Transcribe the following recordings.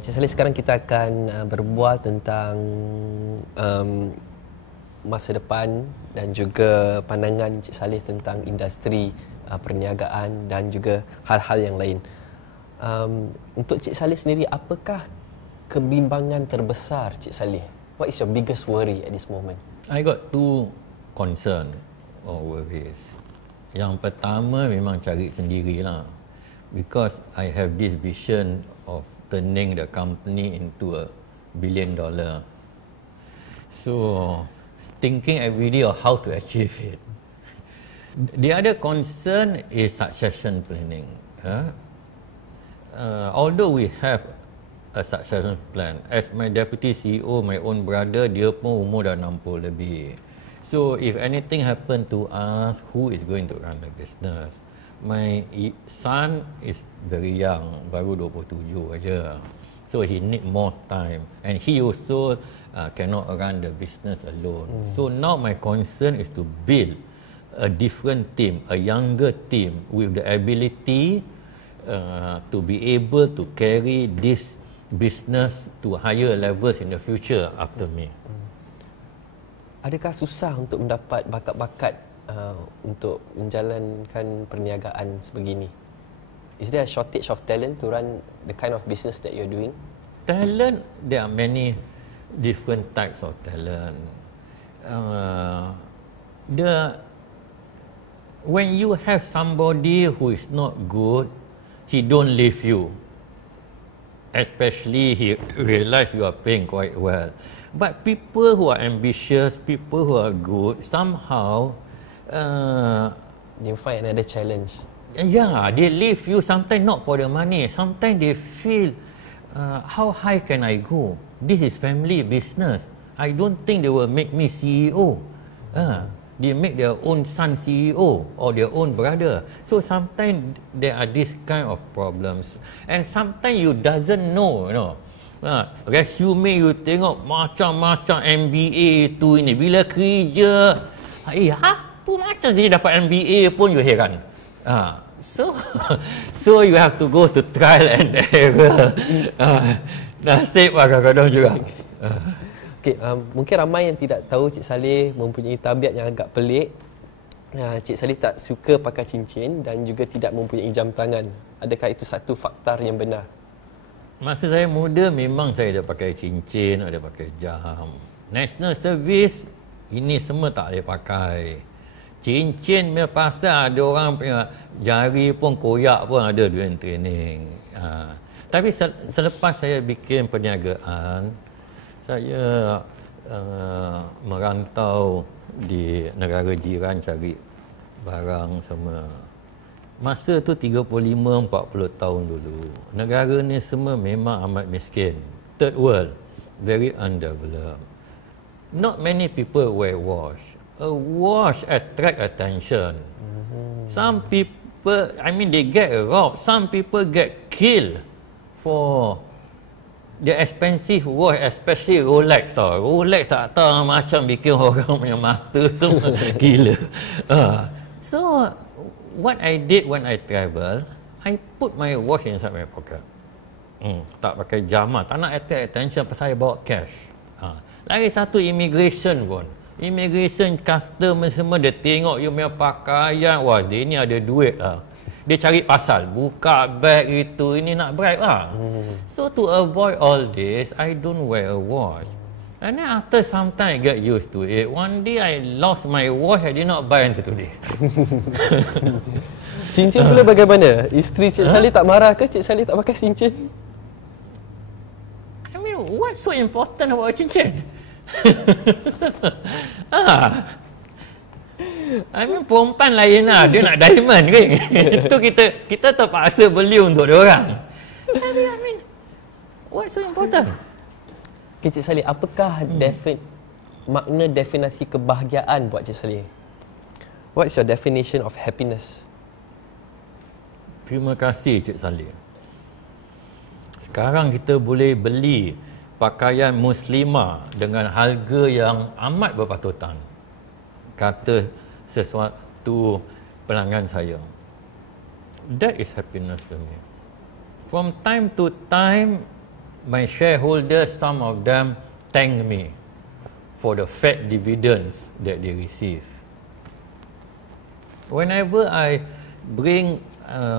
Cik Saleh, sekarang kita akan berbual tentang masa depan dan juga pandangan Cik Saleh tentang industri perniagaan dan juga hal-hal yang lain. Untuk Cik Saleh sendiri, apakah kebimbangan terbesar Cik Saleh? What is your biggest worry at this moment? I got two concern or worries. Yang pertama memang cari sendirilah, because I have this vision of turning the company into $1 billion. So thinking every day of how to achieve it. The other concern is succession planning. Although we have a succession plan, as my deputy CEO, my own brother, dia pun umur dah 60 lebih. So if anything happen to us, who is going to run the business? My son is very young, baru 27 aja. So he need more time, and he also cannot run the business alone. So now my concern is to build a different team, a younger team with the ability to be able to carry this business to higher levels in the future after me. Adakah susah untuk mendapat bakat-bakat untuk menjalankan perniagaan sebegini? Is there a shortage of talent to run the kind of business that you're doing? Talent, there are many different types of talent. When you have somebody who is not good, he don't leave you. Especially he realize you are paying quite well. But people who are ambitious, people who are good, somehow they find another challenge. Yeah, they leave you sometimes not for the money. Sometimes they feel, how high can I go? This is family business. I don't think they will make me CEO. They make their own son CEO or their own brother. So sometimes there are this kind of problems. And sometimes you doesn't know, you know. Resume you tengok macam-macam MBA itu ini. Bila kerja, apa macam sini dapat MBA pun you heran. So you have to go to trial and error. Nasib kadang-kadang juga. Okay, mungkin ramai yang tidak tahu Cik Saleh mempunyai tabiat yang agak pelik. Cik Saleh tak suka pakai cincin dan juga tidak mempunyai jam tangan. Adakah itu satu faktor yang benar? Masa saya muda memang saya ada pakai cincin, ada pakai jam. National Service, ini semua tak boleh pakai. Cincin punya pasal ada orang punya jari pun koyak pun ada during training. Tapi selepas saya bikin perniagaan, saya merantau di negara jiran cari barang semua. Masa tu 35-40 tahun dulu. Negara ni semua memang amat miskin. Third world, very undeveloped. Not many people wear watch. A watch attract attention. Some people, they get robbed. Some people get killed for the expensive watch, especially Rolex tau. Rolex tak tahu macam bikin orang punya mata semua gila. So what I did when I travel, I put my watch inside my pocket. Tak pakai jam lah. Tak nak attract attention pasal saya bawa cash. Lagi satu immigration pun. Immigration, customer semua dia tengok you punya pakaian. Wah, dia ni ada duit lah. Dia cari pasal. Buka bag itu, ini nak bribe lah. So to avoid all this, I don't wear a watch. And then after some time I get used to it. One day I lost my watch, I did not buy until today. Cincin pula bagaimana? Isteri Cik Saleh tak marah ke Cik Saleh tak pakai cincin? What's so important about a cincin? Perempuan lain lah. Dia nak diamond kan? Itu kita terpaksa beli untuk dia orang. Tapi what's so important? Okay, Cik Saleh, apakah makna definisi kebahagiaan buat Cik Saleh? What's your definition of happiness? Terima kasih Cik Saleh. Sekarang kita boleh beli pakaian muslimah dengan harga yang amat berpatutan. Kata sesuatu pelanggan saya. That is happiness to me. From time to time, my shareholders, some of them thank me for the fat dividends that they receive. Whenever I bring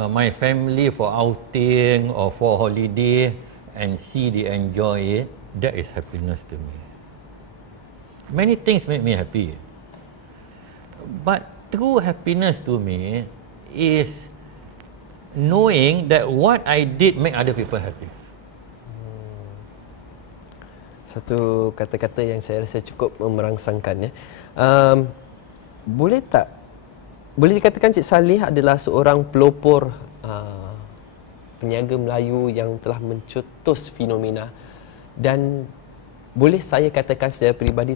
my family for outing or for holiday and see they enjoy it, that is happiness to me. Many things make me happy. But true happiness to me is knowing that what I did make other people happy. Satu kata-kata yang saya rasa cukup merangsangkan ya. Boleh dikatakan Cik Saleh adalah seorang pelopor peniaga Melayu yang telah mencetus fenomena, dan boleh saya katakan secara peribadi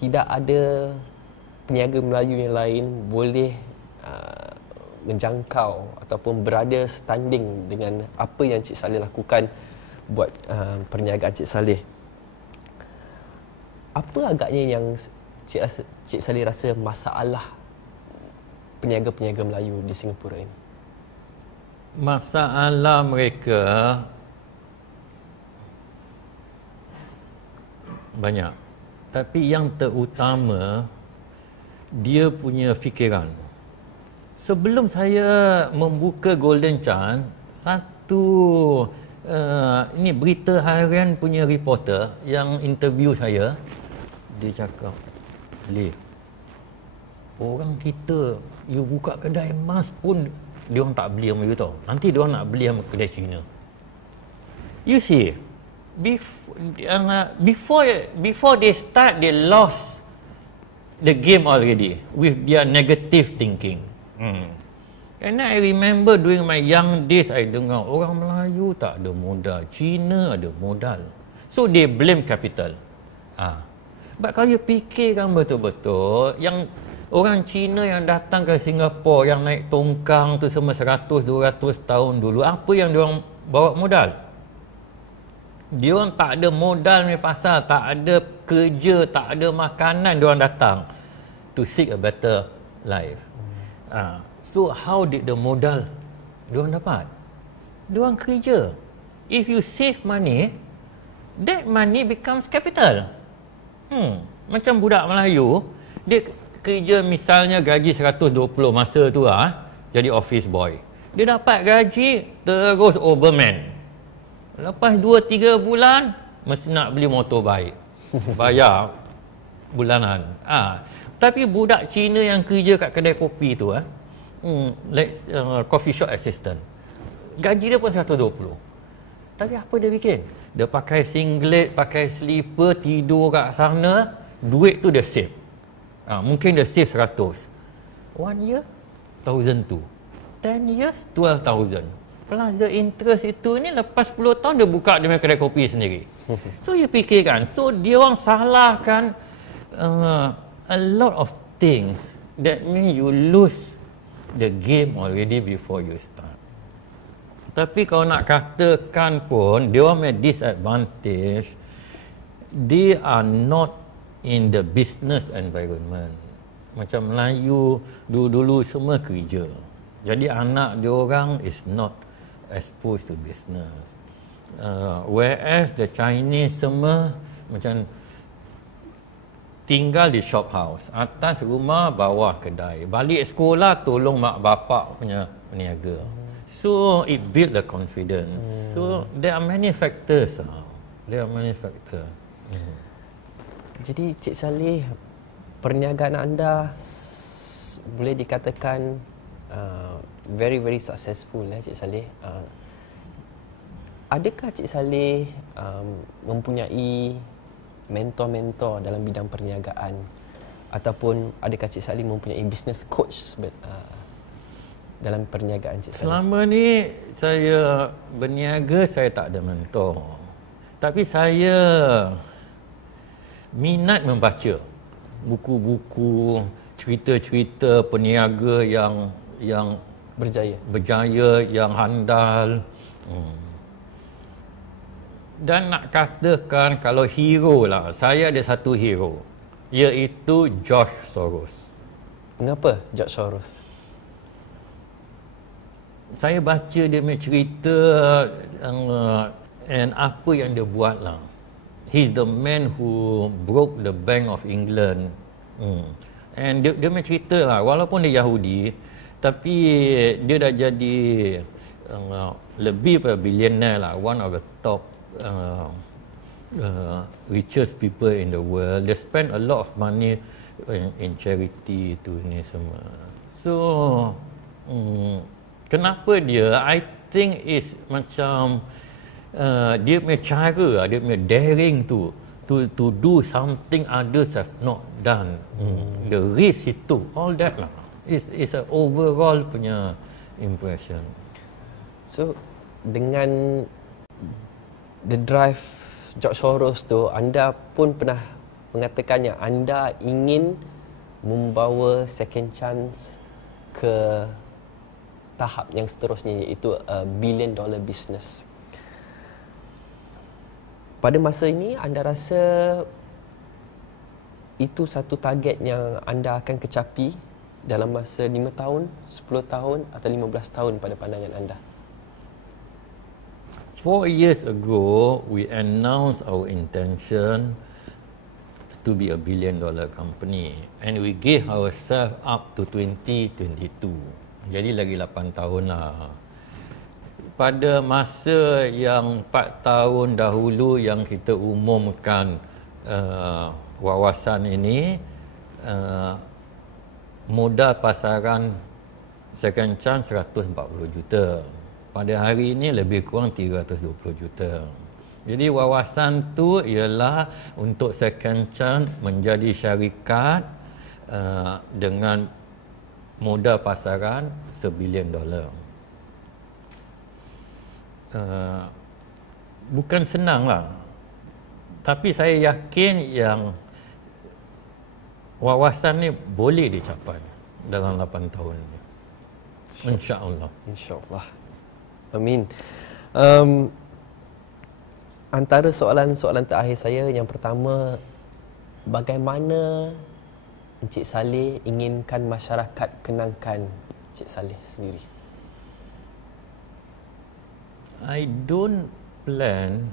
tidak ada peniaga Melayu yang lain boleh menjangkau ataupun berada standing dengan apa yang Cik Saleh lakukan buat perniagaan Cik Saleh. Apa agaknya yang Cik Saleh rasa masalah peniaga-peniaga Melayu di Singapura ini? Masalah mereka banyak. Tapi yang terutama, dia punya fikiran. Sebelum saya membuka Golden Chance, ini berita harian punya reporter yang interview saya, dia cakap, "Leh, orang kita, you buka kedai emas pun dia orang tak beli sama you tau. Nanti dia orang nak beli sama kedai Cina." You see, before they start, they lost the game already with their negative thinking. And I remember during my young days, I dengar orang Melayu tak ada modal, Cina ada modal, so they blame capital. But kalau you fikirkan betul-betul, yang orang Cina yang datang ke Singapura, yang naik tongkang tu semua 100-200 tahun dulu, apa yang diorang bawa modal? Diorang tak ada modal ni pasal tak ada kerja, tak ada makanan, diorang datang to seek a better life. So how did the modal diorang dapat? Diorang kerja. If you save money, that money becomes capital. Macam budak Melayu, dia kerja misalnya gaji 120 masa tu jadi office boy. Dia dapat gaji terus overman. Lepas 2-3 bulan mesti nak beli motor baik. Bayar bulanan. Tapi budak Cina yang kerja kat kedai kopi tu coffee shop assistant, gaji dia pun 120. Tapi apa dia bikin? Dia pakai singlet, pakai slipper, tidur kat sana, duit tu dia save. Mungkin dia save 100. 1 year, 1,200. 10 years, 12,000. Plus the interest itu ni, lepas 10 tahun dia buka dia punya kedai kopi sendiri. So you fikirkan, so dia orang salahkan a lot of things. That means you lose the game already before you start. Tapi kalau nak katakan pun, dia orang punya disadvantage, they are not in the business environment. Macam Melayu, dulu-dulu semua kerja. Jadi anak dia orang is not exposed to business. Whereas the Chinese semua macam tinggal di shop house, atas rumah, bawah kedai. Balik sekolah, tolong mak bapak punya peniaga. So it build the confidence. So there are many factors. Jadi Cik Saleh, perniagaan anda boleh dikatakan very very successful Cik Saleh. Adakah Cik Saleh mempunyai mentor-mentor dalam bidang perniagaan, ataupun adakah Cik Saleh mempunyai business coach dalam perniagaan Cik Saleh? Selama ni saya berniaga, saya tak ada mentor. Tapi saya minat membaca buku-buku, cerita-cerita peniaga yang berjaya, yang handal. Dan nak katakan kalau hero lah, saya ada satu hero, iaitu George Soros. Mengapa George Soros? Saya baca dia punya cerita And apa yang dia buat lah. He's the man who broke the Bank of England. And dia punya cerita lah, walaupun dia Yahudi, tapi dia dah jadi lebih pada billionaire lah, one of the top richest people in the world. They spend a lot of money in charity tu ni semua. So kenapa dia, I think is macam dia punya cara, dia punya daring tu to do something others have not done. The risk he took, all that lah. It's an overall punya impression. So dengan The Drive George Soros tu, anda pun pernah mengatakannya anda ingin membawa Second Chance ke tahap yang seterusnya, iaitu a billion dollar business. Pada masa ini, anda rasa itu satu target yang anda akan kecapi dalam masa 5 tahun, 10 tahun atau 15 tahun pada pandangan anda? 4 years ago, we announced our intention to be a billion dollar company, and we gave ourselves up to 2022. Jadi lagi 8 tahun lah. Pada masa yang 4 tahun dahulu yang kita umumkan wawasan ini, modal pasaran Second Chance 140 juta. Pada hari ini lebih kurang 320 juta. Jadi wawasan tu ialah untuk Second Chance menjadi syarikat dengan modal pasaran $1 billion. Bukan senang lah, tapi saya yakin yang wawasan ni boleh dicapai dalam 8 tahun ni, insya-Allah. InsyaAllah. Amin. Antara soalan-soalan terakhir saya, yang pertama, bagaimana Encik Saleh inginkan masyarakat kenangkan Encik Saleh sendiri? I don't plan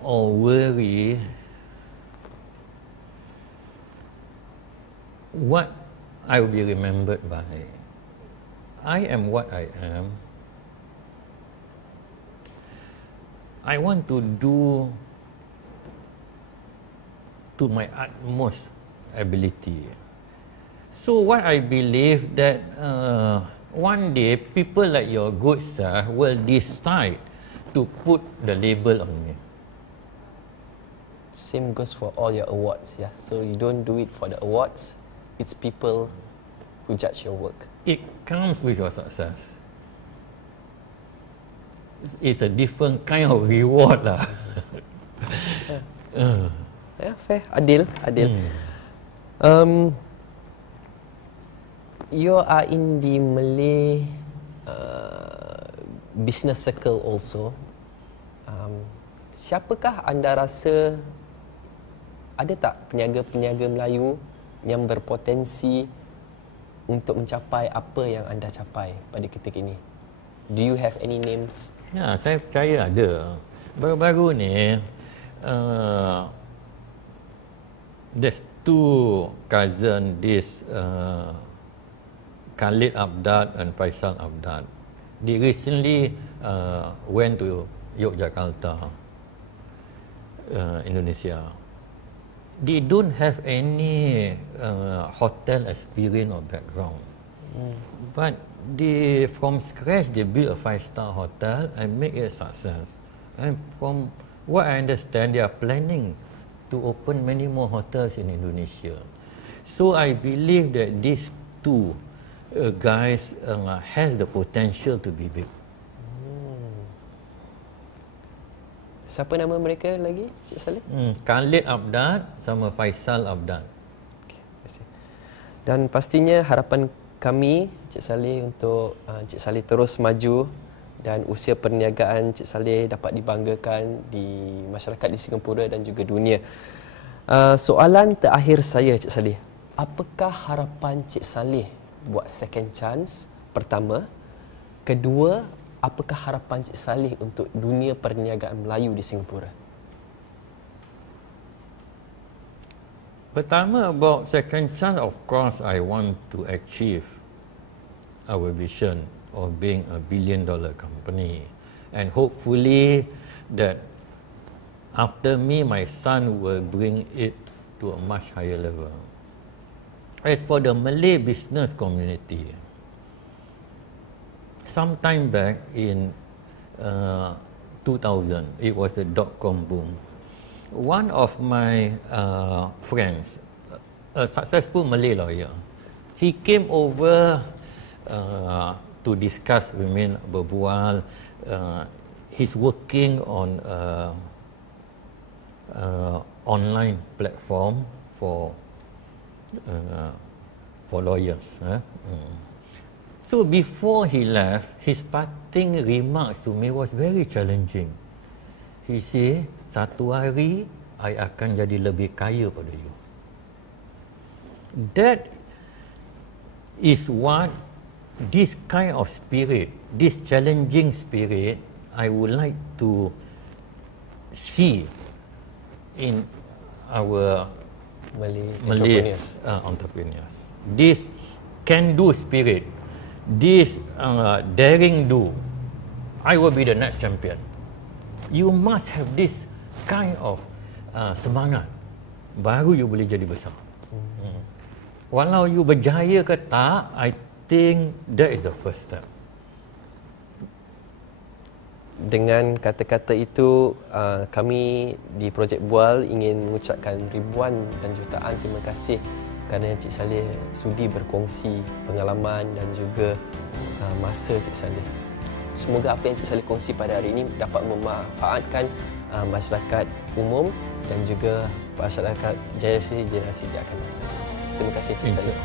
or worry what I will be remembered by. I am what I am. I want to do to my utmost ability. So what I believe that one day people like your good sir will decide to put the label on me. Same goes for all your awards, yeah. So you don't do it for the awards, it's people who judge your work. It comes with your success. It's a different kind of reward lah. Ya, fair, adil. You are in the Malay business circle also. Siapakah anda rasa, ada tak peniaga-peniaga Melayu yang berpotensi untuk mencapai apa yang anda capai pada ketika ini? Do you have any names? Ya, saya percaya ada. Baru-baru ni, there's two cousin, this Khalid Abdad and Faisal Abdad. They recently went to Yogyakarta, Indonesia. They don't have any hotel experience or background, but they from scratch they build a 5-star hotel and make it a success. And from what I understand, they are planning to open many more hotels in Indonesia. So I believe that these two guys has the potential to be big. Siapa nama mereka lagi, Cik Saleh? Khalid Abdad sama Faisal Abdad. Okay, terima kasih. Dan pastinya harapan kami, Cik Saleh, untuk Cik Saleh terus maju dan usia perniagaan Cik Saleh dapat dibanggakan di masyarakat di Singapura dan juga dunia. Soalan terakhir saya, Cik Saleh. Apakah harapan Cik Saleh buat Second Chance? Pertama. Kedua, apakah harapan Cik Saleh untuk dunia perniagaan Melayu di Singapura? Pertama, about second chance, of course, I want to achieve our vision of being a billion-dollar company. And hopefully that after me, my son will bring it to a much higher level. As for the Malay business community, some time back in 2000, it was the dot-com boom. One of my friends, a successful Malay lawyer, he came over to discuss, berbual. He's working on online platform for lawyers. So before he left, his parting remarks to me was very challenging. He said, satu hari I akan jadi lebih kaya pada you. That is what this kind of spirit, this challenging spirit, I would like to see in our Malay entrepreneurs. This can-do spirit, this daring do. I will be the next champion. You must have this kind of semangat, baru you boleh jadi besar. Walau you berjaya ke tak, I think that is the first step. Dengan kata-kata itu, kami di Projek Bual ingin mengucapkan ribuan dan jutaan terima kasih kerana Cik Saleh sudi berkongsi pengalaman dan juga masa Cik Saleh. Semoga apa yang Cik Saleh kongsi pada hari ini dapat memanfaatkan masyarakat umum dan juga masyarakat generasi yang akan datang. Terima kasih Cik Saleh.